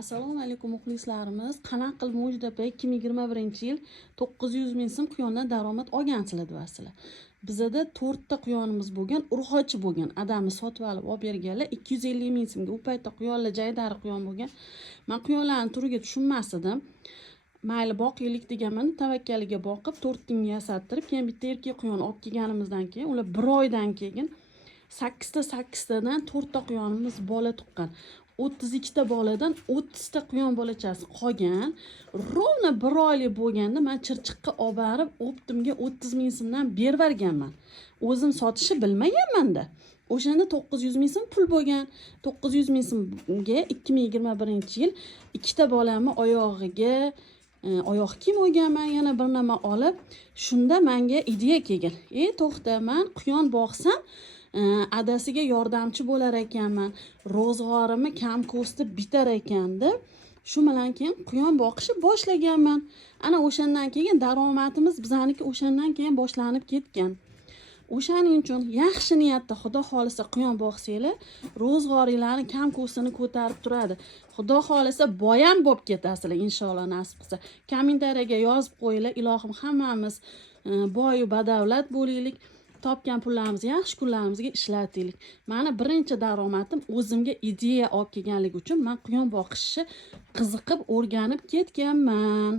Assalomu alaykum muxlislarimiz. Qanaqa qilib Mo'jdapa 2021-yil 900 ming so'm quyondan daromad olgansizlar deyapsizlar. Bizada 4 ta quyonimiz bo'lgan, urg'ochi bo'lgan. Adamni sotib olib berganlar 250 ming so'mga. U paytda quyonlar jaydari quyon bo'lgan. Men quyonlarning turiga tushunmas edim. Mayli boqiylik deganman, tavakkaliga boqib 4 tingga yasattirib, keyin bitta erkak quyon olib kelganimizdan keyin, ular 1 oydan keyin 8 tadan 4 ta quyonimiz bola tuqqan. 32 ta boladan 30 ta quyon bolachasi qolgan. Rovna 1 oylik bo'lganda men Chirchiqqa olib borib, optimga 30 ming so'mdan berib berganman. O'zim sotishni bilmaganman-da. O'shanda 900 ming so'm pul bo'lgan. 900 ming so'mga 2021-yil ikkita bolamni oyog'iga oyoq kiyim olganman, yana bir nima olib, shunda menga ideya kelgan. To'xta, men quyon boqsam, adasiga yordamchi bo'lar ekanman, ro'zg'orimni kam ko'sti bitar ekanda, shu bilan keyin quyon boqishni boshlaganman. Ana o'shandan keyin daromadimiz bizaniki o'shandan keyin boshlanib ketgan. O'shaning uchun yaxshi niyatda Xudo xolisa quyon boqsanglar, ro'zg'oringlarni kam ko'stini ko'tarib turadi. Xudo xolisa boyam bo'lib ketasizlar inshaalloh nasib qilsa. Kommentariyaga yozib qo'yinglar, ilohim hammamiz boy va badavlat bo'laylik. Topgan pullarimizni yaxshi kunlarimizga ishlataylik. Meni birinchi daromadim o'zimga ideya olib kelganligi uchun men quyon boqishni qiziqib o'rganib ketganman.